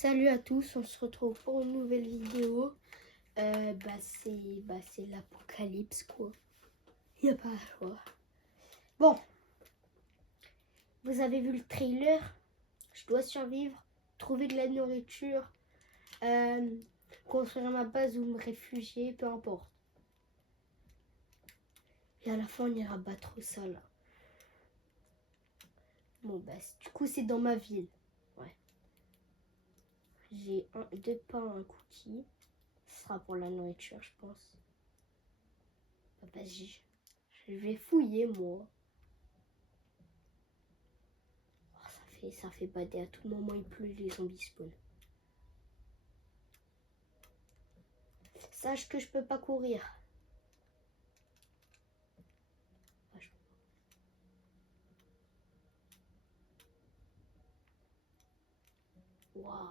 Salut à tous, on se retrouve pour une nouvelle vidéo. C'est l'apocalypse quoi. Y a pas le choix. Bon, vous avez vu le trailer. Je dois survivre, trouver de la nourriture, construire ma base ou me réfugier, peu importe. Et à la fin on ira battre ça là. Bon du coup c'est dans ma ville. Ouais. J'ai 2 pains, un cookie. Ce sera pour la nourriture je pense. Vas-y. Je vais fouiller moi. Oh, ça fait bader à tout moment, il pleut, les zombies spawn. Sache que je peux pas courir. Waouh.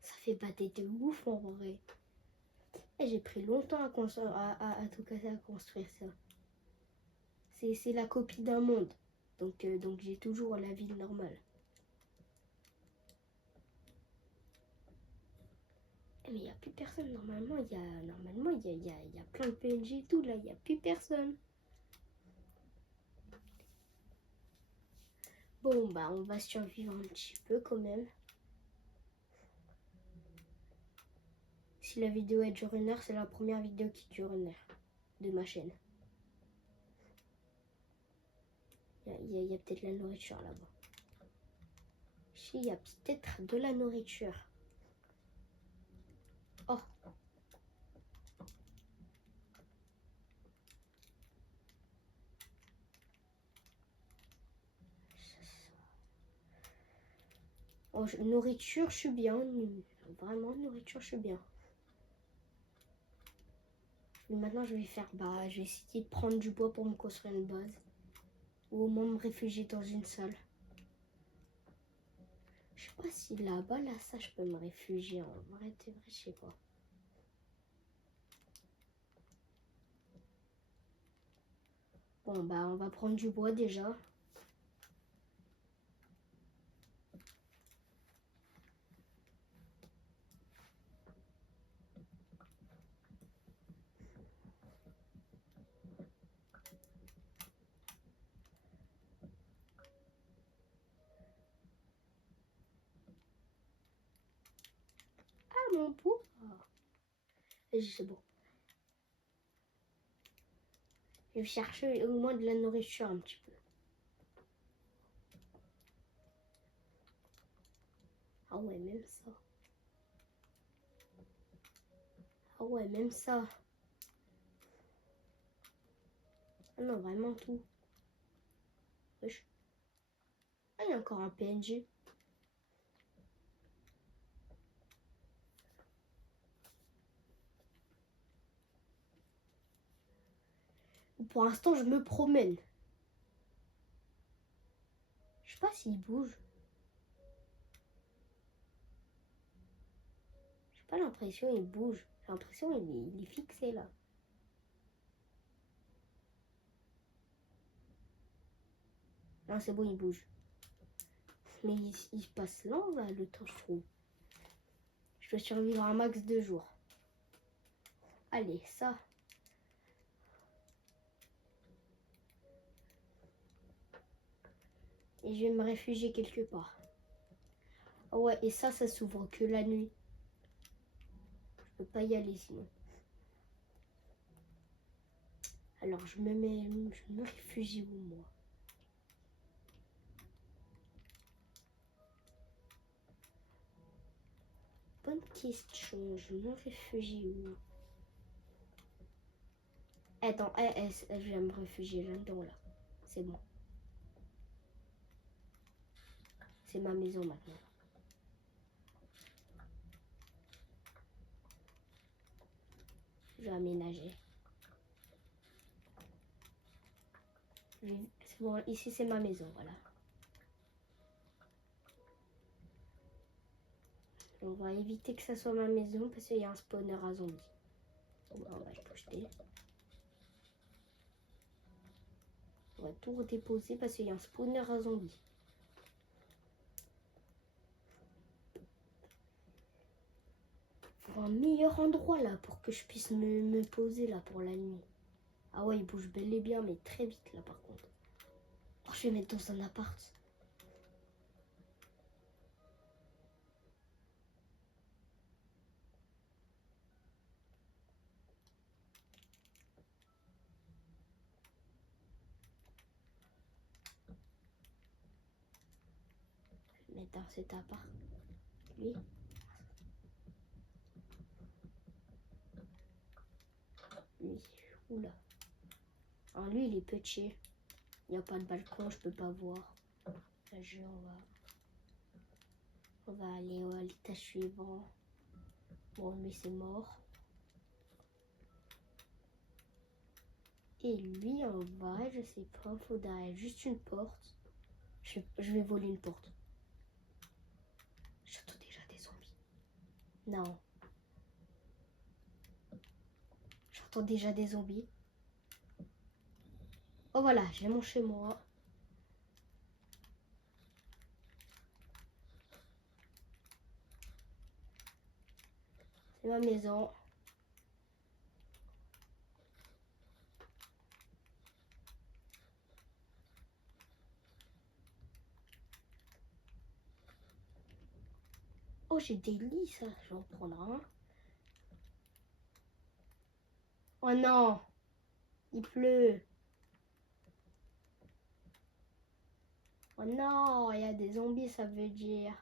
Ça fait bader de ouf en vrai. Et j'ai pris longtemps à tout casser, à construire ça. C'est la copie d'un monde. Donc j'ai toujours la ville normale. Mais il n'y a plus personne. Normalement, il y a plein de PNJ et tout. Là, il n'y a plus personne. Bon, on va survivre un petit peu quand même. Si la vidéo elle dure 1 heure, c'est la première vidéo qui dure 1 heure de ma chaîne. Il y a peut-être la nourriture là-bas. Il y a peut-être de la nourriture. Oh. Oh, nourriture, je suis bien. Vraiment, nourriture, je suis bien. Mais maintenant, je vais faire... je vais essayer de prendre du bois pour me construire une base. Ou au moins me réfugier dans une salle. Je sais pas si là-bas, là, ça, je peux me réfugier. En vrai, je sais pas. Bon, on va prendre du bois déjà. Ah, mon pot. C'est bon. Je vais chercher au moins de la nourriture un petit peu. Ah ouais, même ça. Ah ouais, même ça. Ah non, vraiment tout. Wesh. Ah, il y a encore un PNJ. Pour l'instant, je me promène. Je sais pas s'il bouge. J'ai pas l'impression qu'il bouge. J'ai l'impression qu'il est fixé là. Non, c'est bon, il bouge. Mais il se passe lent là, le temps, je trouve. Je dois survivre un max de jours. Allez, ça. Et je vais me réfugier quelque part. Ah ouais, et ça s'ouvre que la nuit. Je peux pas y aller sinon. Alors je me réfugie où moi? Bonne question, je me réfugie où? Attends, je vais me réfugier là-dedans là. C'est bon. C'est ma maison maintenant. Je vais aménager. C'est bon, ici c'est ma maison, voilà. On va éviter que ça soit ma maison parce qu'il y a un spawner à zombies. Bon, on va le projeter. On va tout redéposer parce qu'il y a un spawner à zombies. faut un meilleur endroit là pour que je puisse me poser là pour la nuit. Ah ouais, il bouge bel et bien, mais très vite là par contre. Oh, je vais mettre dans un appart. Je vais mettre dans cet appart. Lui. Lui. Oula. Alors lui, il est petit. Il n'y a pas de balcon, je peux pas voir. Là, on va aller à l'étage suivant. Bon, lui, c'est mort. Et lui, en bas, je sais pas, faudrait juste une porte. Je vais voler une porte. J'entends déjà des zombies. Non. J'entends déjà des zombies. Oh voilà, j'ai mon chez moi. C'est ma maison. Oh, j'ai des lits, ça. Je vais en prendre un. Oh non, il pleut. Oh non, il y a des zombies, ça veut dire.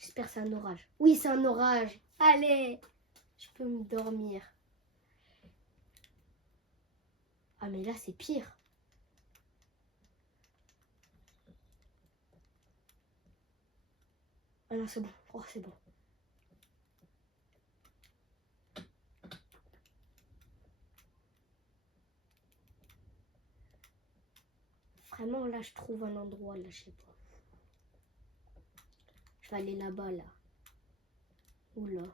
J'espère que c'est un orage. Oui, c'est un orage. Allez, je peux me dormir. Ah, mais là, c'est pire. Ah non, c'est bon. Oh, c'est bon. Vraiment, là, je trouve un endroit, là, je sais pas. Je vais aller là-bas, là. Oula.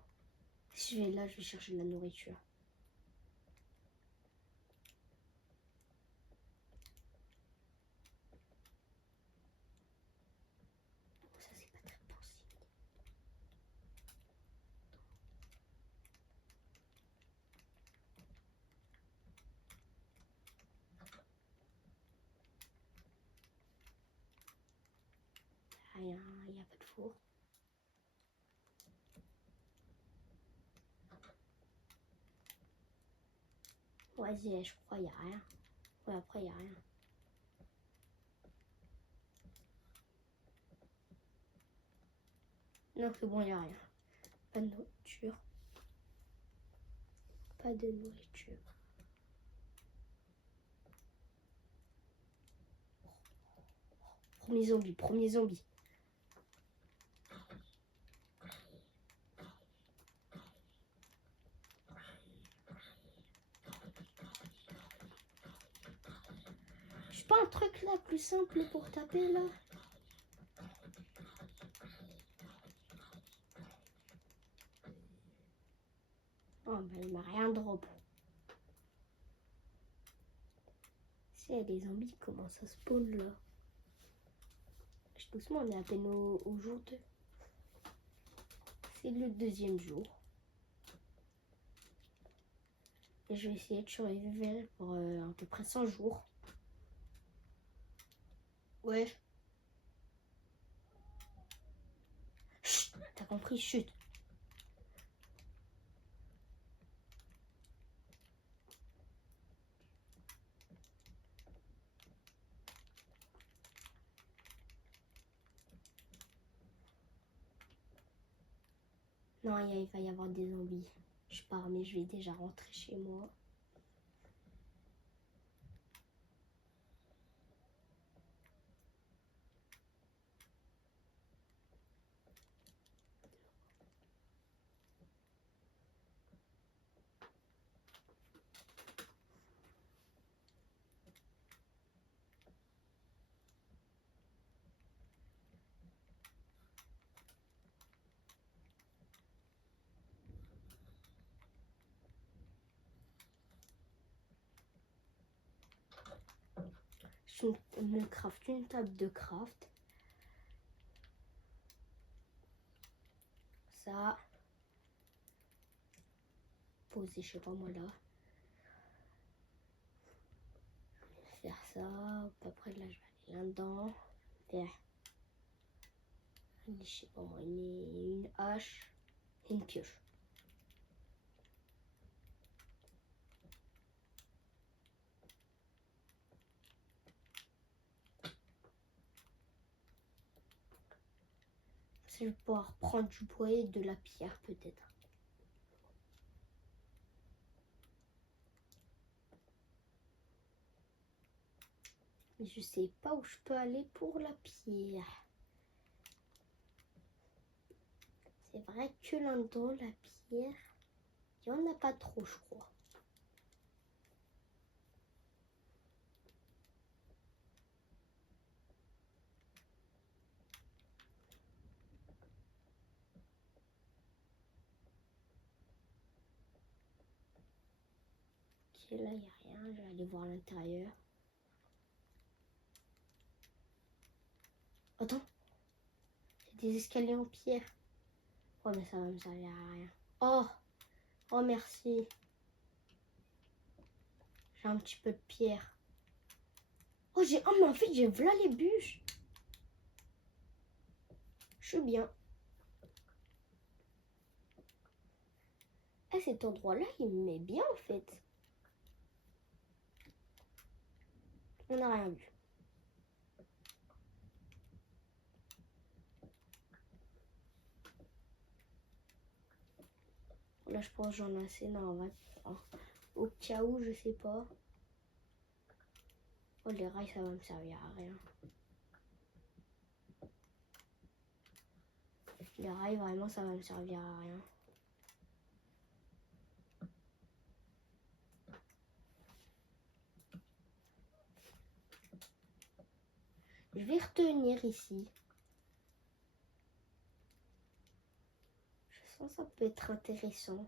Si je vais là, je vais chercher de la nourriture. Ça, c'est pas très possible. Rien, il n'y a pas de four. Vas-y, je crois, il n'y a rien. Ouais, après, il n'y a rien. Non, c'est bon, il n'y a rien. Pas de nourriture. Pas de nourriture. Premier zombie, premier zombie. J'ai pas un truc là plus simple pour taper là? Oh bah il m'a rien drop. Si il y a des zombies qui commencent à spawn là. Doucement, on est à peine au jour 2. C'est le deuxième jour. Et je vais essayer de survivre pour à peu près 100 jours. Ouais. Chut, t'as compris, chut. Non, il va y avoir des zombies. Je pars, mais je vais déjà rentrer chez moi. me craft une table de craft. Ça. Poser, je sais pas moi là. Faire ça. À peu près là, je vais aller là-dedans. Faire. Je sais pas moi, une hache et une pioche. Je vais pouvoir prendre du bois et de la pierre peut-être. Mais je sais pas où je peux aller pour la pierre. C'est vrai que là-dedans, la pierre, il n'y en a pas trop, je crois. Ok, là, il n'y a rien. Je vais aller voir l'intérieur. Attends. Il y a des escaliers en pierre. Oh, mais ça va me servir à rien. Oh, oh merci. J'ai un petit peu de pierre. Oh, mais en fait, j'ai voilà les bûches. Je suis bien. Ah, cet endroit-là, il me met bien, en fait. On n'a rien vu. Là, je pense que j'en ai assez. Non, on va... Au cas où, je sais pas. Oh, les rails, ça va me servir à rien. Les rails, vraiment, ça va me servir à rien. Je vais retenir ici. Je sens que ça peut être intéressant.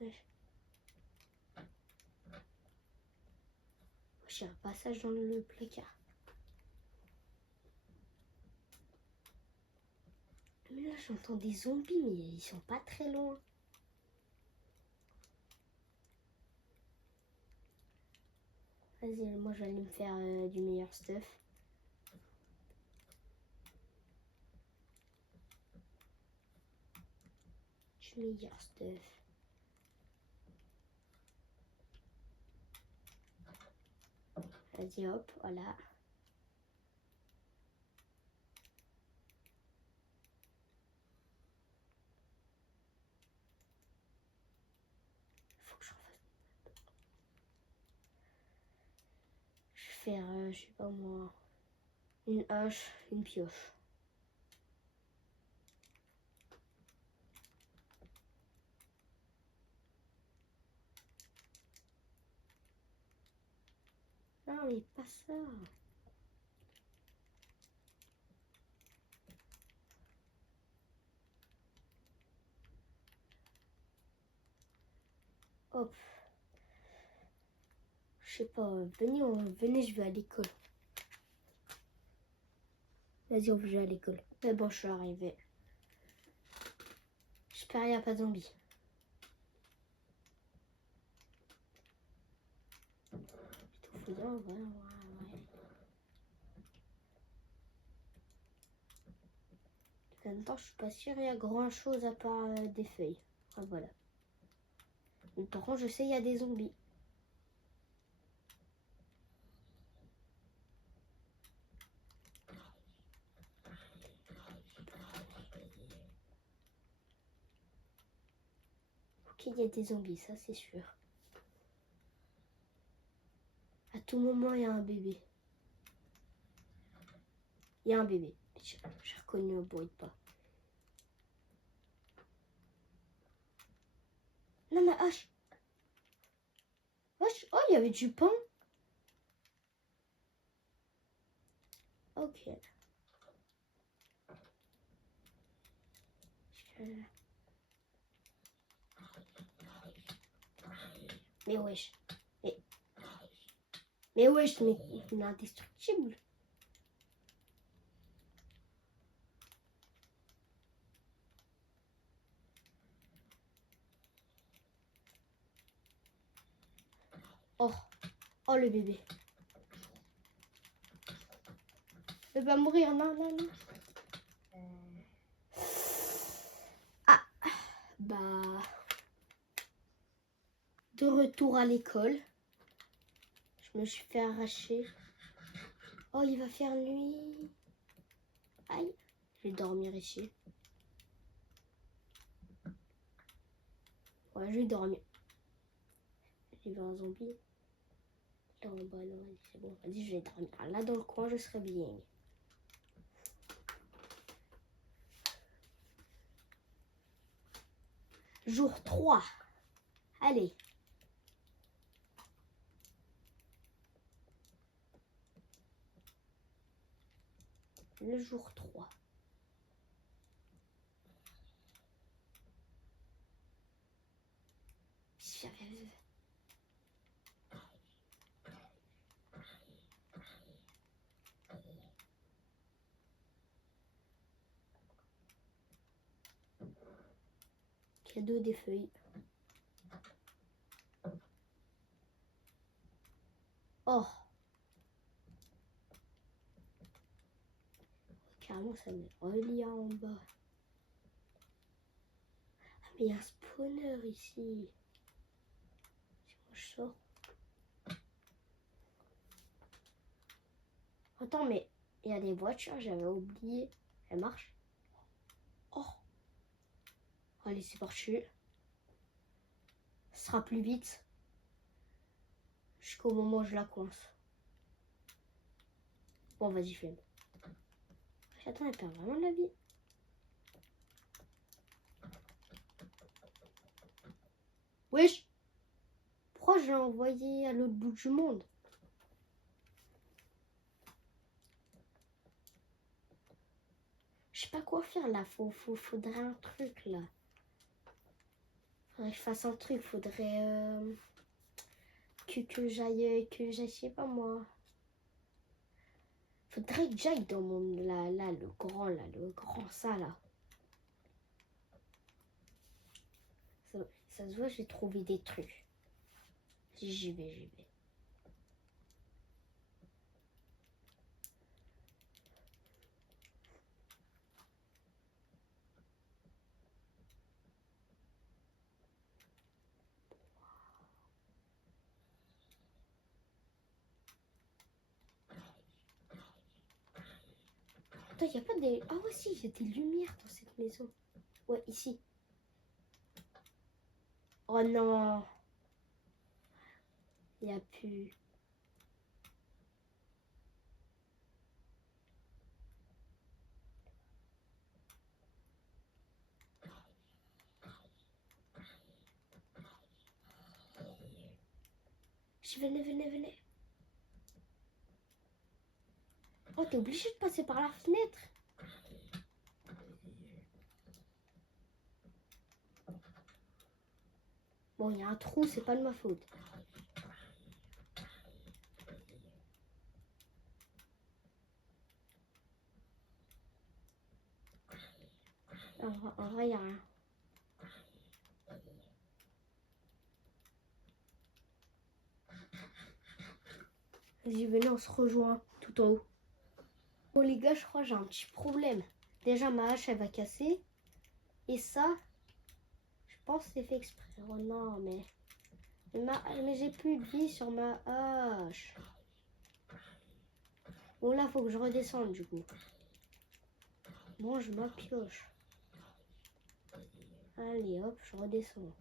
Ouais. J'ai un passage dans le placard. Mais là, j'entends des zombies, mais ils sont pas très loin. Vas-y, moi, je vais aller me faire du meilleur stuff. Du meilleur stuff. Vas-y, hop, voilà. Faut que j'en fasse. Je vais faire, je sais pas moi, une hache, une pioche. Non, mais pas ça. Hop. Je sais pas, venez, je vais à l'école. Vas-y, on va à l'école. Mais bon, je suis arrivée. J'espère qu'il n'y a pas de zombies. Ouais. En même temps, je suis pas sûre il y a grand chose à part des feuilles. Ah, voilà. Mais par contre, je sais il y a des zombies. Ok, il y a des zombies, ça c'est sûr. À tout moment, il y a un bébé. Il y a un bébé. J'ai reconnu au bruit de pas. Non, ma hache. Wesh. Oh, il y avait du pain. Ok. Mais wesh. Mais wesh, mais il est indestructible. Oh. Oh le bébé. Il va mourir. Non, non, non. Ah. Bah. De retour à l'école. Je me suis fait arracher. Oh, il va faire nuit. Aïe. Je vais dormir ici. Ouais, je vais dormir. J'ai vu un zombie. Là en bas, là, c'est bon. Vas-y, je vais dormir. Là, dans le coin, je serai bien. Jour 3. Allez. Le jour 3. Cadeau des feuilles. Oh. Carrément, ça me relie en bas. Ah, mais il y a un spawner ici. Si moi je sors. Attends, mais il y a des voitures, j'avais oublié. Elle marche. Oh. Allez, c'est parti. Ce sera plus vite. Jusqu'au moment où je la coince. Bon, vas-y, fais. Attends, elle perd vraiment de la vie. Wesh. Pourquoi je l'ai envoyé à l'autre bout du monde? Je sais pas quoi faire là. Faudrait un truc là. Faudrait que je fasse un truc. Faudrait que j'aille, je sais pas moi. Faudrait que j'aille dans mon là, le grand ça là. Ça se voit, j'ai trouvé des trucs. J'y vais. Attends, il n'y a pas des... Ah ouais, si, il y a des lumières dans cette maison. Ouais, ici. Oh non. Il n'y a plus... Venez. Oh, t'es obligé de passer par la fenêtre. Bon, il y a un trou, c'est pas de ma faute. En vrai, il n'y a rien. Vas-y, venez, on se rejoint tout en haut. Bon, les gars, je crois que j'ai un petit problème. Déjà, ma hache, elle va casser. Et ça, je pense que c'est fait exprès. Oh non, mais j'ai plus de vie sur ma hache. Bon, là, faut que je redescende, du coup. Bon, je m'apioche. Allez, hop, je redescends.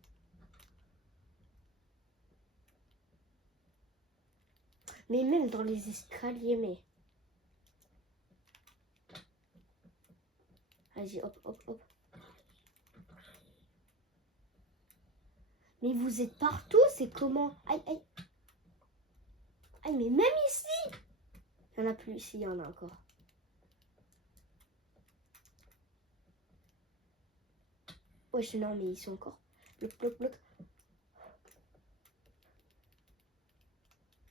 Mais même dans les escaliers, mais... Vas-y, hop. Mais vous êtes partout, c'est comment? Aïe. Aïe, mais même ici! Il n'y en a plus ici, il y en a encore. Wesh, non, mais ils sont encore. Bloc, bloc, bloc.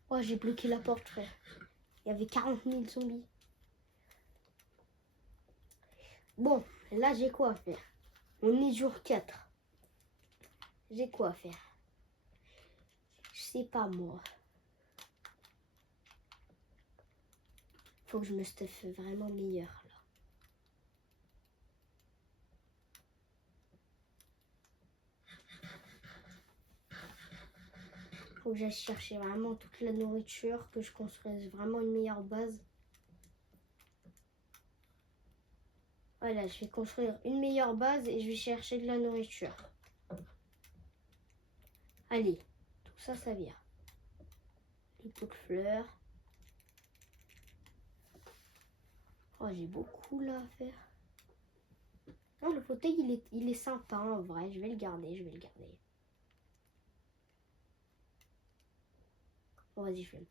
Oh, j'ai bloqué la porte, frère. Il y avait 40 000 zombies. Bon, là, j'ai quoi à faire? On est jour 4. J'ai quoi à faire? Je sais pas, moi. Faut que je me stuffe vraiment meilleur, là. Faut que j'aille chercher vraiment toute la nourriture, que je construise vraiment une meilleure base. Voilà, je vais construire une meilleure base et je vais chercher de la nourriture. Allez, tout ça, ça vient. Les pots de fleurs. Oh, j'ai beaucoup là à faire. Non, le fauteuil, il est sympa en vrai. Je vais le garder, je vais le garder. Bon, vas-y, je vais.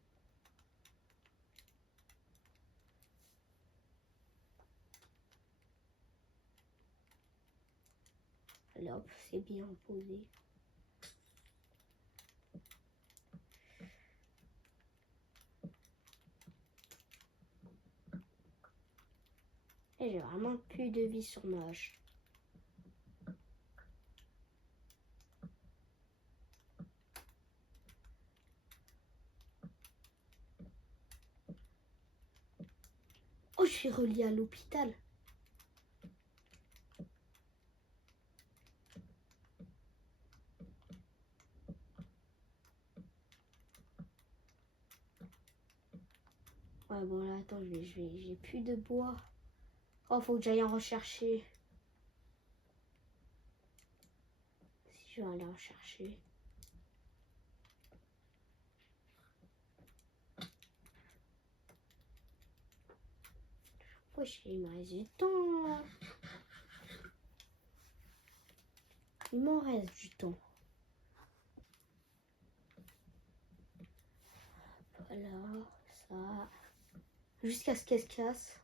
Allez hop, c'est bien posé. Et j'ai vraiment plus de vie sur ma hache. Oh, je suis reliée à l'hôpital. Ouais, bon là, attends, j'ai plus de bois. Oh, faut que j'aille en rechercher. Si je vais aller en chercher. Wesh, il me reste du temps là. Il m'en reste du temps. Voilà, ça. Jusqu'à ce qu'elle se casse.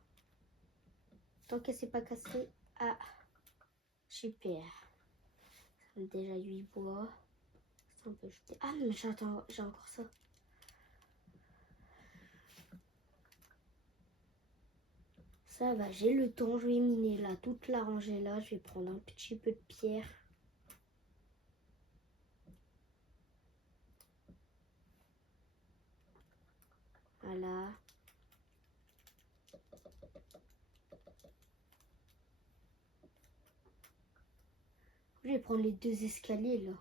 Tant qu'elle s'est pas cassée. Ah, super. Ça me déjà 8 bois. Ça, on peut jeter. Ah, mais j'ai encore ça. Ça va, j'ai le temps. Je vais miner là, toute la rangée là. Je vais prendre un petit peu de pierre. Voilà. Je vais prendre les 2 escaliers là.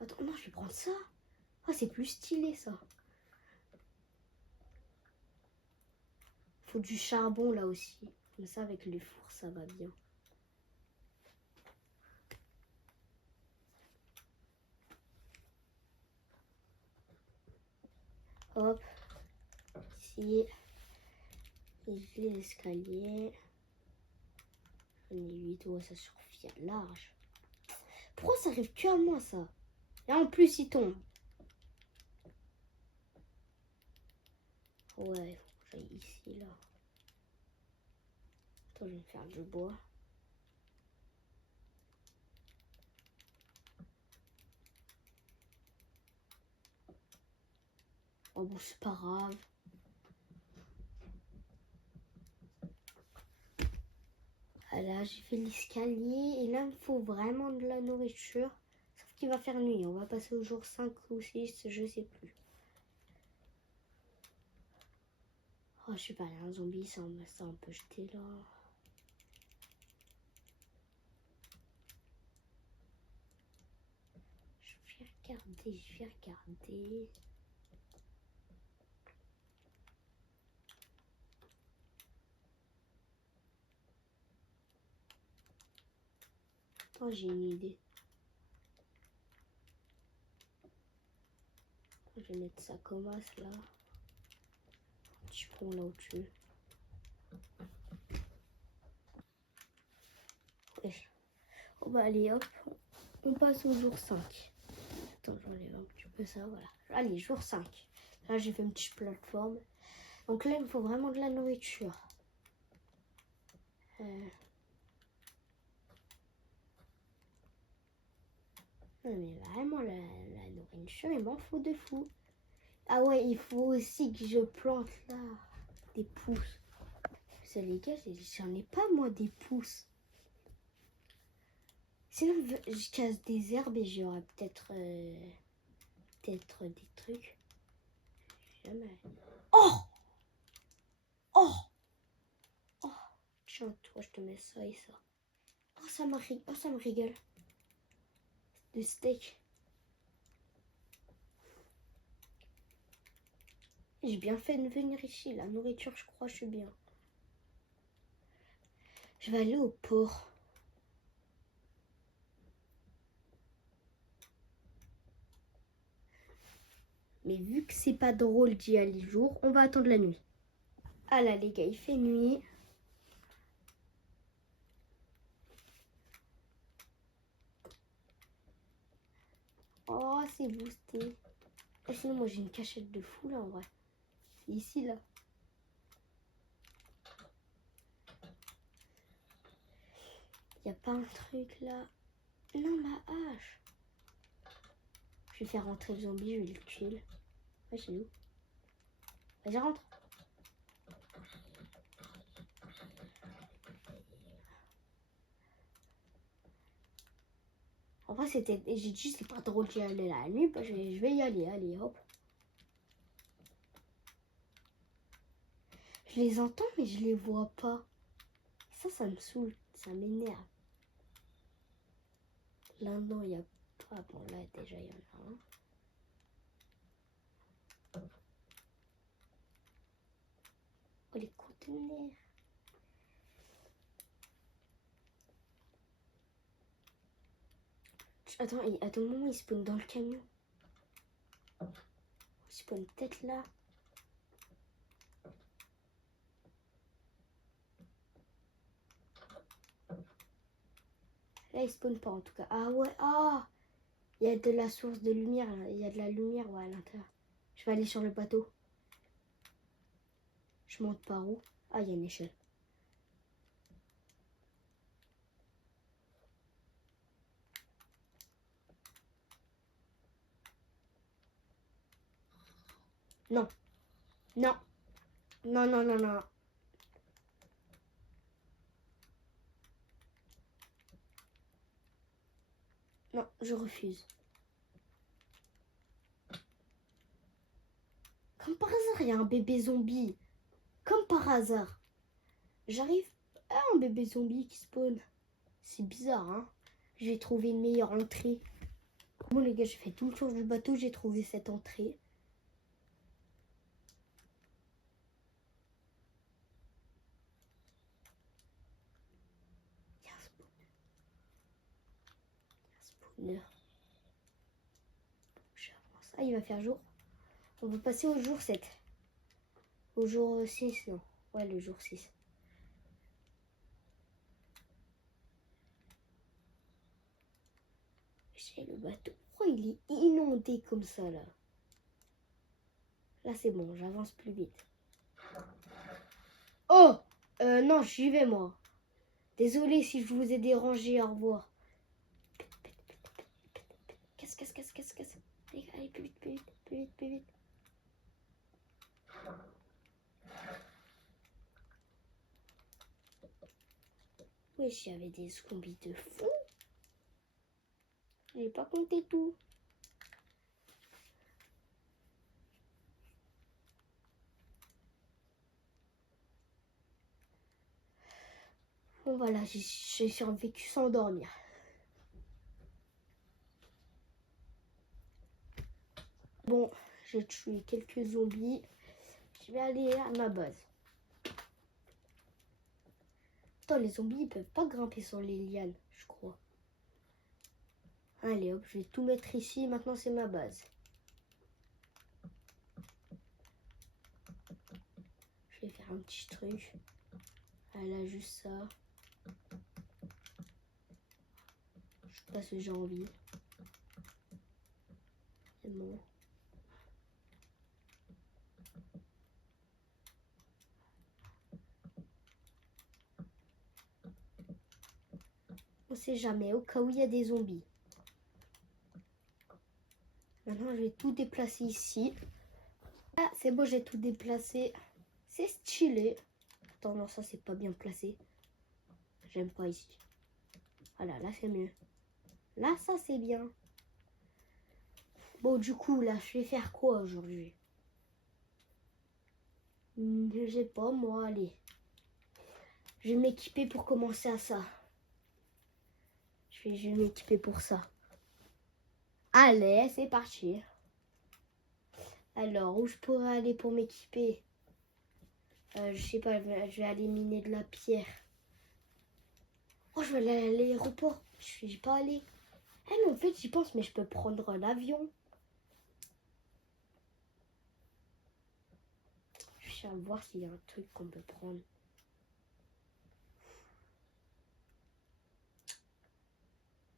Attends, non, je vais prendre ça. Ah, c'est plus stylé ça. Faut du charbon là aussi. Comme ça, avec les fours, ça va bien. Hop. Ici. Les escaliers. J'en ai 8. Ouais, ça suffit à large. Pourquoi ça arrive que à moi ça? Et en plus, il tombe. Ouais, faut que j'aille ici là. Attends, je vais me faire du bois. Oh bon, c'est pas grave. Voilà, j'ai fait l'escalier et là, il me faut vraiment de la nourriture. Sauf qu'il va faire nuit. On va passer au jour 5 ou 6, je sais plus. Oh, je sais pas, il y a un zombie, ça on peut jeter là. Je vais regarder. Oh, j'ai une idée. Je vais mettre ça comme ça là. Un petit pont là au-dessus. Ouais. Oh bah allez hop, on passe au jour 5. Attends, j'enlève un petit peu ça, voilà. Allez, jour 5. Là, j'ai fait une petite plateforme. Donc là, il me faut vraiment de la nourriture. Non, mais vraiment, la nourriture, il m'en faut de fou. Ah ouais, il faut aussi que je plante là des pousses. Ça, les gars, j'en ai pas, moi, des pousses. Sinon, je casse des herbes et j'aurai peut-être des trucs. Jamais. Oh! Oh! Oh! Tiens, toi, je te mets ça et ça. Oh, ça me régale. De steak. J'ai bien fait de venir ici. La nourriture, je crois, je suis bien. Je vais aller au port. Mais vu que c'est pas drôle d'y aller jour, on va attendre la nuit. Ah là, les gars, il fait nuit. Oh, c'est boosté. Ah, sinon, moi, j'ai une cachette de fou, là, en vrai. C'est ici, là. Y a pas un truc, là? Non, ma hache. Je vais faire rentrer le zombie, je vais le tuer. Ouais, c'est où? Vas-y, rentre. En vrai, j'ai dit, c'est pas drôle d'y aller la nuit. Bah, je vais y aller. Allez, hop. Je les entends, mais je les vois pas. Ça me saoule. Ça m'énerve. Là, non, il n'y a pas. Bon, là, déjà, il y en a un. Oh, les conteneurs. Attends, à tout moment, il spawn dans le camion. Il spawn peut-être là. Là, il spawn pas en tout cas. Ah ouais, ah! Il y a de la source de lumière, là. Il y a de la lumière ouais, à l'intérieur. Je vais aller sur le bateau. Je monte par où? Ah, il y a une échelle. Non. Non. Non, non, non, non. Non, je refuse. Comme par hasard, il y a un bébé zombie. Comme par hasard. J'arrive à un bébé zombie qui spawn. C'est bizarre, hein? J'ai trouvé une meilleure entrée. Bon, les gars, j'ai fait tout le tour du bateau. J'ai trouvé cette entrée. Il y a un spawner. J'avance. Ah, il va faire jour. On va passer au jour 7. Au jour 6, non. Ouais, le jour 6. J'ai le bateau. Pourquoi il est inondé comme ça, là? Là, c'est bon, j'avance plus vite. Oh! Non, j'y vais, moi. Désolée si je vous ai dérangé, au revoir. Casse. Allez, plus vite, plus vite, plus vite, plus vite. Oui, j'avais des zombies de fou. J'ai pas compté tout. Bon, voilà, j'ai survécu sans dormir. Bon, j'ai tué quelques zombies. Je vais aller à ma base. Attends, les zombies, ils peuvent pas grimper sur les lianes, je crois. Allez, hop, je vais tout mettre ici. Maintenant, c'est ma base. Je vais faire un petit truc. Voilà, juste ça. Je sais pas ce que j'ai envie. C'est bon. On sait jamais, au cas où il y a des zombies. Maintenant, je vais tout déplacer ici. Ah, c'est bon, j'ai tout déplacé. C'est stylé. Attends, non, ça, c'est pas bien placé. J'aime pas ici. Voilà, là, c'est mieux. Là, ça, c'est bien. Bon, du coup, là, je vais faire quoi aujourd'hui? Je sais pas, moi, allez. Je vais m'équiper pour commencer à ça. Je vais m'équiper pour ça. Allez, c'est parti. Alors, où je pourrais aller pour m'équiper? Je sais pas, je vais aller miner de la pierre. Oh, je vais aller à l'aéroport. Je suis pas allée. Eh, mais en fait, j'y pense, mais je peux prendre l'avion. Je vais voir s'il y a un truc qu'on peut prendre.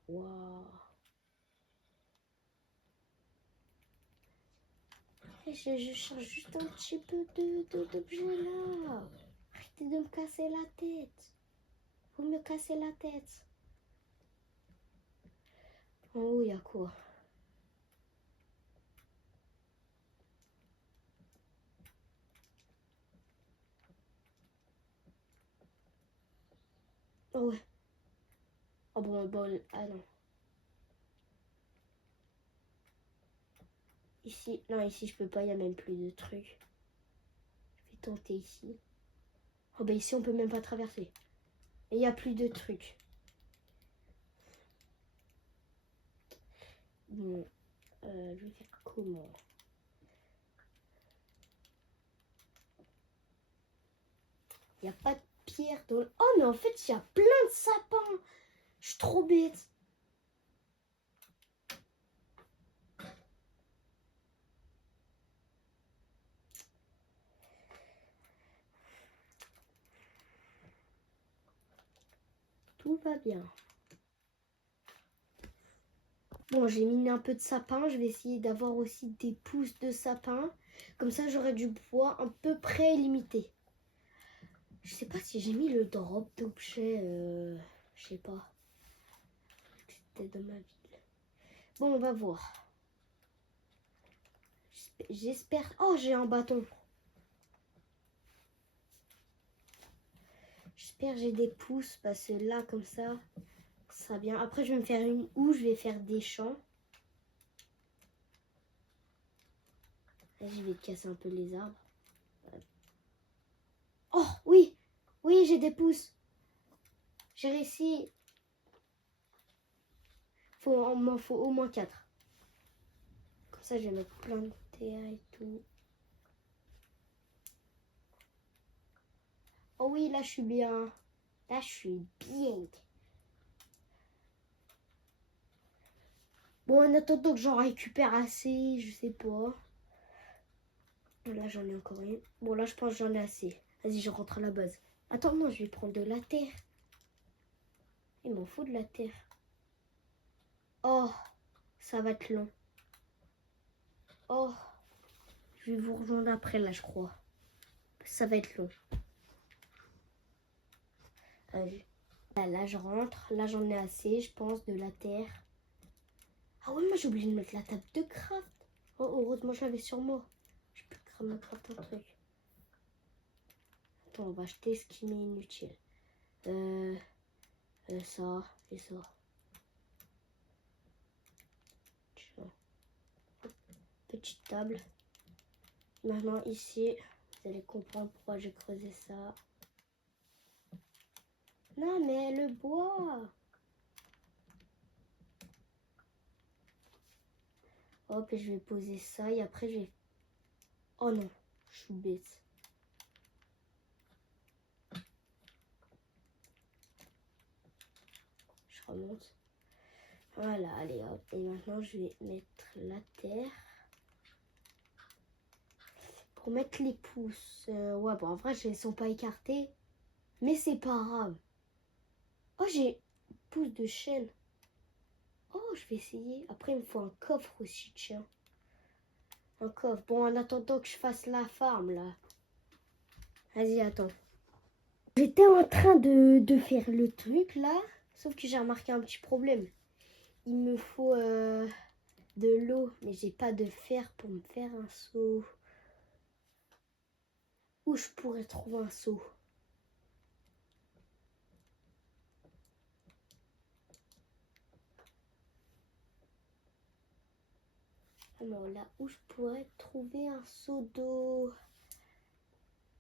Waouh. Je cherche juste un petit peu d'objets là. Arrêtez de me casser la tête. Vous me cassez la tête. En haut, il y a quoi? Oh ouais. Oh bon, ah non. Ici, non, ici je peux pas, il n'y a même plus de trucs. Je vais tenter ici. Oh ben ici on peut même pas traverser. Et il n'y a plus de trucs. Bon, je vais faire comment? Il n'y a pas de pierre dans le... Oh mais en fait il y a plein de sapins. Je suis trop bête. Tout va bien. Bon, j'ai miné un peu de sapin. Je vais essayer d'avoir aussi des pousses de sapin. Comme ça, j'aurai du bois à peu près limité. Je sais pas si j'ai mis le drop d'objet. Je sais pas. C'était dans ma ville. Bon, on va voir. J'espère... Oh, j'ai un bâton. J'espère que j'ai des pousses parce que là, comme ça sera bien. Après, je vais me faire une où je vais faire des champs. Là, je vais casser un peu les arbres. Oh, oui! Oui, j'ai des pousses. J'ai réussi. Il m'en faut au moins 4. Comme ça, je vais mettre plein de terre et tout. Oh oui, là, je suis bien. Là, je suis bien. Bon, en attendant que j'en récupère assez, je sais pas. Là, j'en ai encore une. Bon, là, je pense que j'en ai assez. Vas-y, je rentre à la base. Attends, non, je vais prendre de la terre. Il m'en faut de la terre. Oh, ça va être long. Oh, je vais vous rejoindre après, là, je crois. Ça va être long. Là, je rentre. Là, j'en ai assez, je pense, de la terre. Ah ouais, moi, j'ai oublié de mettre la table de craft. Oh, heureusement, je l'avais sur moi. Je peux me crafter un truc. Attends, on va acheter ce qui m'est inutile. Ça et ça. Tiens. Petite table. Maintenant, ici, vous allez comprendre pourquoi j'ai creusé ça. Non, mais le bois. Hop, et je vais poser ça et après, je vais... Oh non, je suis bête. Je remonte. Voilà, allez hop. Et maintenant, je vais mettre la terre. Pour mettre les pouces. Ouais, bon, en vrai, elles sont pas écartées. Mais c'est pas grave. Oh, j'ai une pouce de chêne. Oh, je vais essayer. Après, il me faut un coffre aussi, tiens. Un coffre. Bon, en attendant que je fasse la farm, là. Vas-y, attends. J'étais en train de faire le truc, là. Sauf que j'ai remarqué un petit problème. Il me faut de l'eau, mais j'ai pas de fer pour me faire un seau. Où je pourrais trouver un seau? Alors là, où je pourrais trouver un seau d'eau?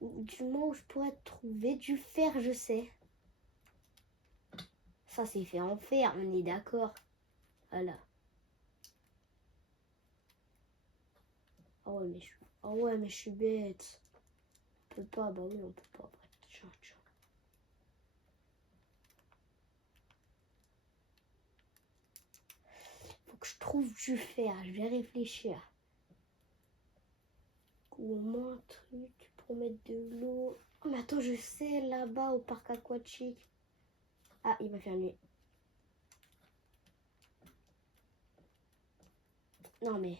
Du moins où je pourrais trouver du fer, je sais. Ça, c'est fait en fer, on est d'accord. Voilà. Ah ouais, mais je suis bête. On peut pas, bah oui, on peut pas. Tiens. Faut que je trouve du fer, je vais réfléchir. Ou au moins un truc pour mettre de l'eau. Oh, mais attends, je sais, là-bas au parc aquatique. Ah, il va faire nuit. Non, mais...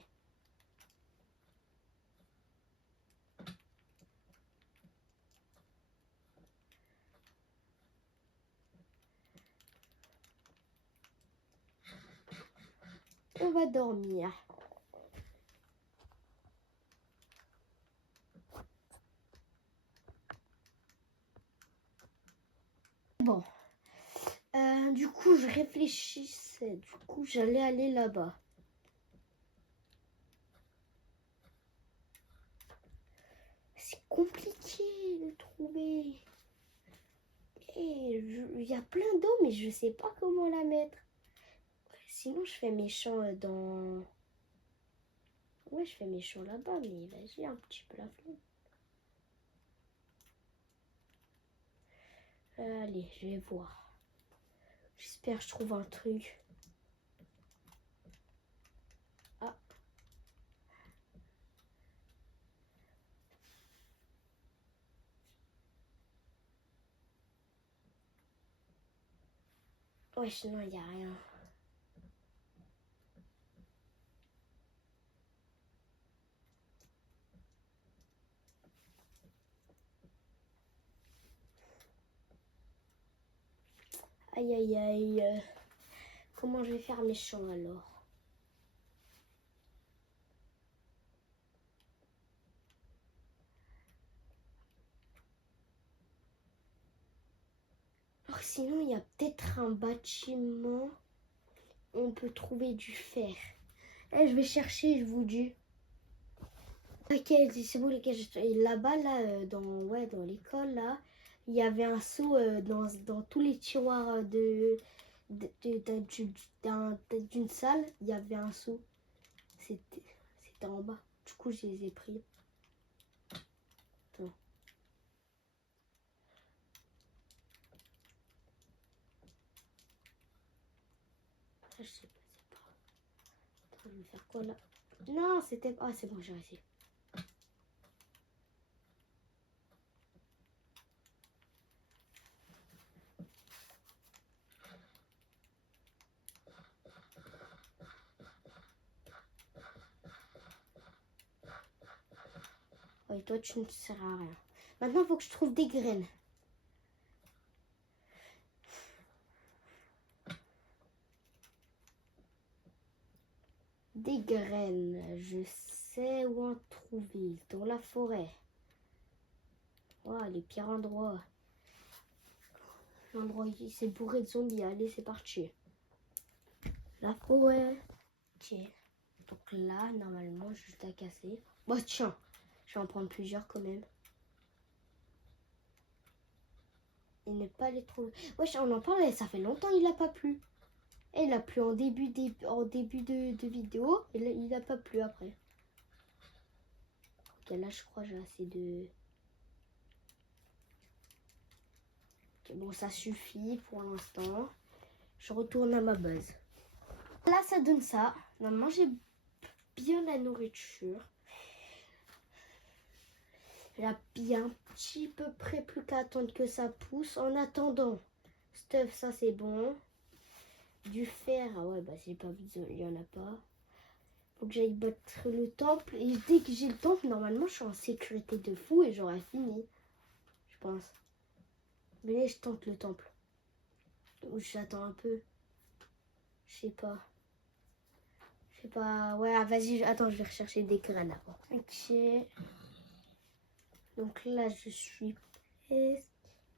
On va dormir. Bon. Du coup, je réfléchissais. Du coup, j'allais aller là-bas. C'est compliqué de trouver. Et il y a plein d'eau, mais je sais pas comment la mettre. Sinon, je fais mes champs dans... Ouais, je fais mes champs là-bas, mais vas-y, un petit peu la flemme. Allez, je vais voir. J'espère que je trouve un truc. Ah. Ouais, sinon, il n'y a rien. Aïe, aïe, aïe. Comment je vais faire mes champs alors? Alors sinon, il y a peut-être un bâtiment où on peut trouver du fer. Eh, je vais chercher, je vous dis. Ok, c'est bon les gars, là-bas, là, dans l'école, là, il y avait un seau dans tous les tiroirs d'une salle, il y avait un seau. C'était en bas. Du coup, je les ai pris. Attends. Ah, je sais pas, c'est pas. Attends, je vais faire quoi là? Non, c'était... Ah, c'est bon, j'ai réussi. Ouais, toi, tu ne sers à rien. Maintenant, il faut que je trouve des graines. Des graines. Je sais où en trouver. Dans la forêt. Voilà, les pires endroits. L'endroit ici, c'est bourré de zombies. Allez, c'est parti. La forêt. Ok. Donc là, normalement, juste à casser. Bon, tiens. Je vais en prendre plusieurs quand même. Et ne pas les trouver. Wesh, on en parlait, ça fait longtemps il n'a pas plu. Et il a plu en début de vidéo. Et là, il n'a pas plu après. Ok, là, je crois que j'ai assez de... Ok, bon, ça suffit pour l'instant. Je retourne à ma base. Là, ça donne ça. Normalement, j'ai bien la nourriture. Là, bien un petit peu près plus qu'à attendre que ça pousse. En attendant, stuff, ça c'est bon. Du fer, ah ouais, bah j'ai pas besoin, il y en a pas. Faut que j'aille battre le temple. Et dès que j'ai le temple, normalement, je suis en sécurité de fou et j'aurai fini. Je pense. Mais là, je tente le temple. Ou j'attends un peu. Je sais pas. Je sais pas. Ouais, ah, vas-y, attends, je vais rechercher des graines avant. Ok. Donc là, je suis presque.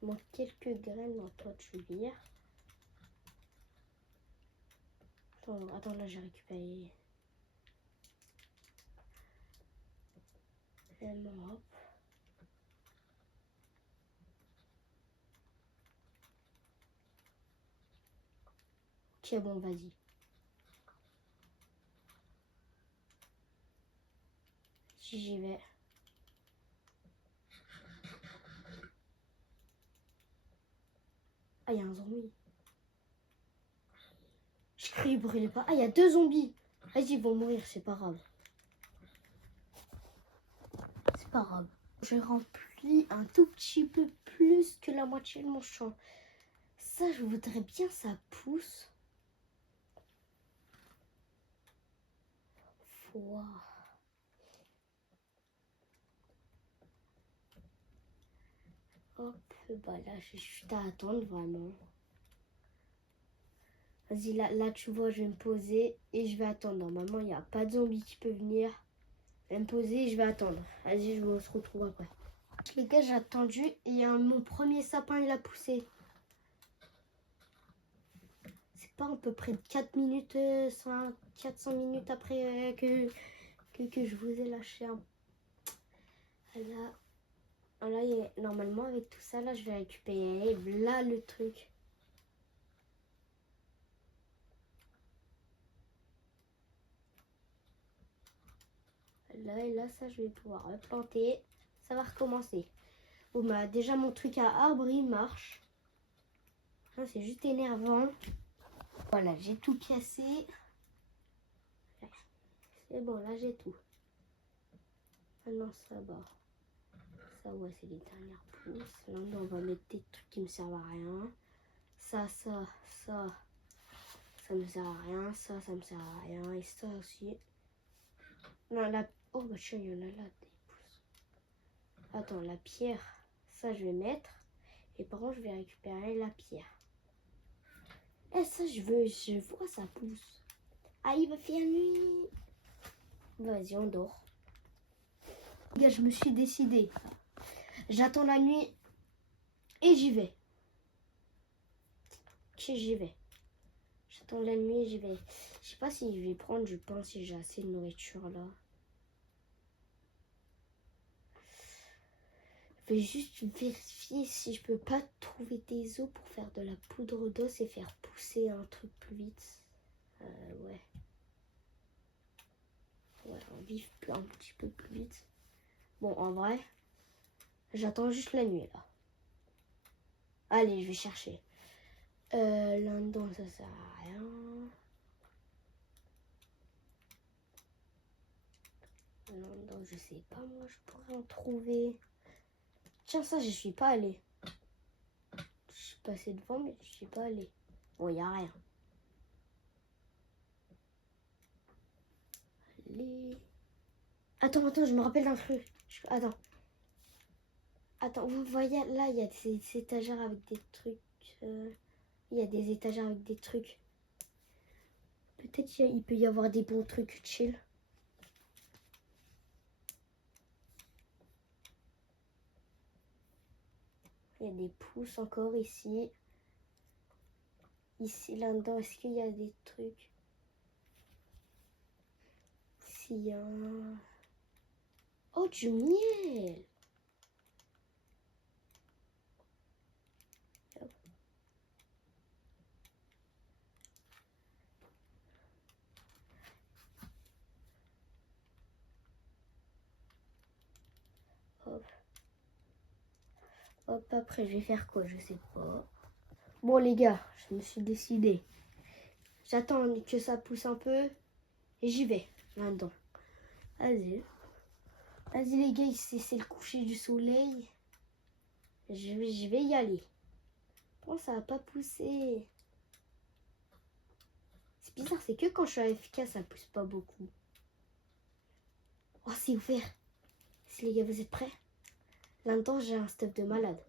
Il manque quelques graines dans toi, tu vires. Attends, là, j'ai récupéré. Hop. Ok, bon, vas-y. J'y vais. Ah, il y a un zombie. Je crie, brûlez pas. Ah, il y a 2 zombies. Vas-y, ils vont mourir, c'est pas grave. C'est pas grave. J'ai rempli un tout petit peu plus que la moitié de mon champ. Ça, je voudrais bien ça pousse. Wow. Hop, bah là, j'ai juste à attendre vraiment. Vas-y, là, tu vois, je vais me poser et je vais attendre. Normalement, il n'y a pas de zombie qui peut venir. Je vais me poser et je vais attendre. Vas-y, on se retrouve après. Les gars, j'ai attendu et mon premier sapin, il a poussé. C'est pas à peu près 4 minutes, 400 minutes après que je vous ai lâché un. Là, normalement, avec tout ça, là, je vais récupérer là le truc. Là et là, ça, je vais pouvoir replanter. Ça va recommencer. Bon, bah, déjà, mon truc à arbre, il marche. C'est juste énervant. Voilà, j'ai tout cassé. C'est bon, là, j'ai tout. Maintenant, ça va. Ça, ouais, c'est les dernières pousses. Là, on va mettre des trucs qui me servent à rien. Ça me sert à rien. Ça me sert à rien. Et ça aussi. Non, la. Oh, bah, tiens, il y en a là, des pousses. Attends, la pierre, ça, je vais mettre. Et par contre, je vais récupérer la pierre. Et ça, je vois, ça pousse. Ah, il va faire nuit. Vas-y, on dort. Les gars, je me suis décidée. J'attends la nuit et j'y vais. Ok, j'y vais. J'attends la nuit et j'y vais. Je sais pas si je vais prendre du pain, si j'ai assez de nourriture là. Je vais juste vérifier si je peux pas trouver des os pour faire de la poudre d'os et faire pousser un truc plus vite. Ouais. Ouais, on vit un petit peu plus vite. Bon, en vrai, j'attends juste la nuit là. Allez, je vais chercher. Là-dedans, ça sert à rien. Là-dedans, je sais pas, moi, je pourrais en trouver. Tiens, ça, je suis pas allée. Je suis passée devant, mais je suis pas allée. Bon, y a rien. Allez. Attends, je me rappelle d'un truc. Attends, vous voyez, là, il y a des étagères avec des trucs. Il y a des étagères avec des trucs. Peut-être qu'il peut y avoir des bons trucs chill. Il y a des pousses encore ici. Ici, là-dedans, est-ce qu'il y a des trucs? S'il y a un... Oh, du miel! Hop. Hop, après, je vais faire quoi? Je sais pas. Bon, les gars, je me suis décidée. J'attends que ça pousse un peu et j'y vais, là-dedans. Vas-y. Vas-y, les gars, c'est le coucher du soleil. Je vais y aller. Bon, ça va pas pousser. C'est bizarre, c'est que quand je suis efficace, ça pousse pas beaucoup. Oh, c'est ouvert. Si les gars, vous êtes prêts? Là-dedans, j'ai un stuff de malade.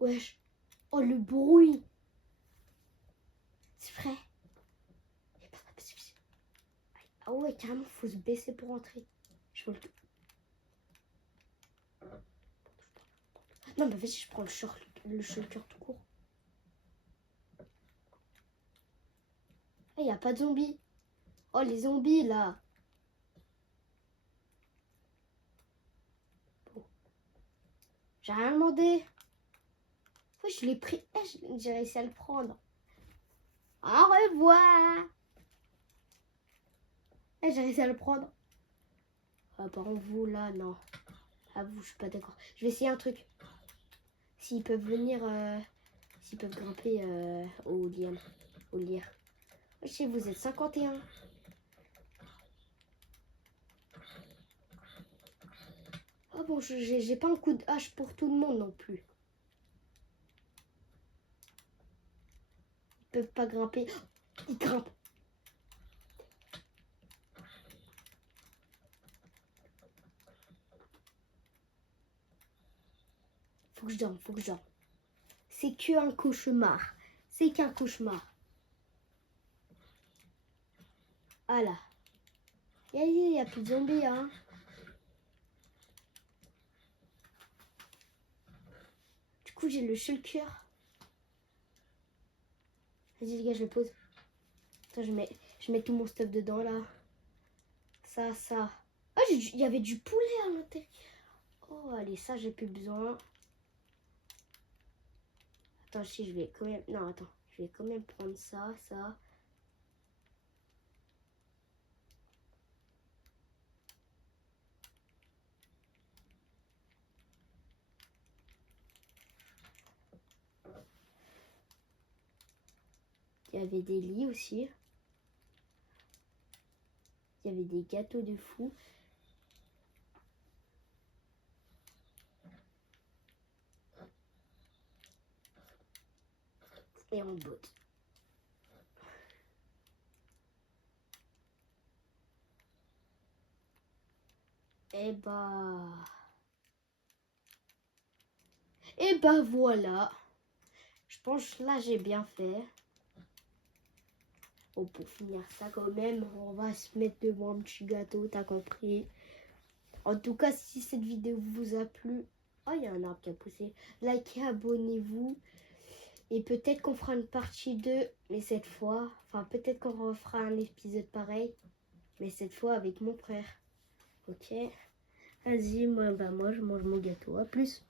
Wesh. Oh, le bruit. C'est vrai. Ah ouais, carrément, faut se baisser pour entrer. Je veux le tout. Non, mais vas-y, je prends le shulker tout court. Il n'y a pas de zombies. Oh, les zombies, là. Bon. J'ai rien demandé. Ouais, je l'ai pris. J'ai réussi à le prendre. Au revoir. J'ai réussi à le prendre. Ah, par contre, vous, là, non. Ah, vous, je suis pas d'accord. Je vais essayer un truc. S'ils peuvent venir... S'ils peuvent grimper au lien. Au lierre. Je sais, vous êtes 51. Ah bon, j'ai pas un coup de hache pour tout le monde non plus. Ils peuvent pas grimper. Oh, ils grimpent. Faut que je dorme, faut que je dorme. C'est qu'un cauchemar. C'est qu'un cauchemar. Ah là. Il y a plus de zombies, hein. Du coup, j'ai le shulker. Vas-y, les gars, je le pose. Attends, je mets tout mon stuff dedans, là. Ça. Ah, il y avait du poulet à l'intérieur. Oh, allez, ça, j'ai plus besoin. Attends, si je vais quand même... Non, attends. Je vais quand même prendre ça. Il y avait des lits aussi. Il y avait des gâteaux de fou. Et en botte. Et bah voilà. Je pense que là j'ai bien fait. Oh, pour finir ça quand même, on va se mettre devant un petit gâteau, t'as compris. En tout cas, si cette vidéo vous a plu, oh il y a un arbre qui a poussé, likez, abonnez-vous. Et peut-être qu'on fera une partie 2, mais cette fois, enfin peut-être qu'on refera un épisode pareil, mais cette fois avec mon frère. Ok. Vas-y, moi je mange mon gâteau. À plus.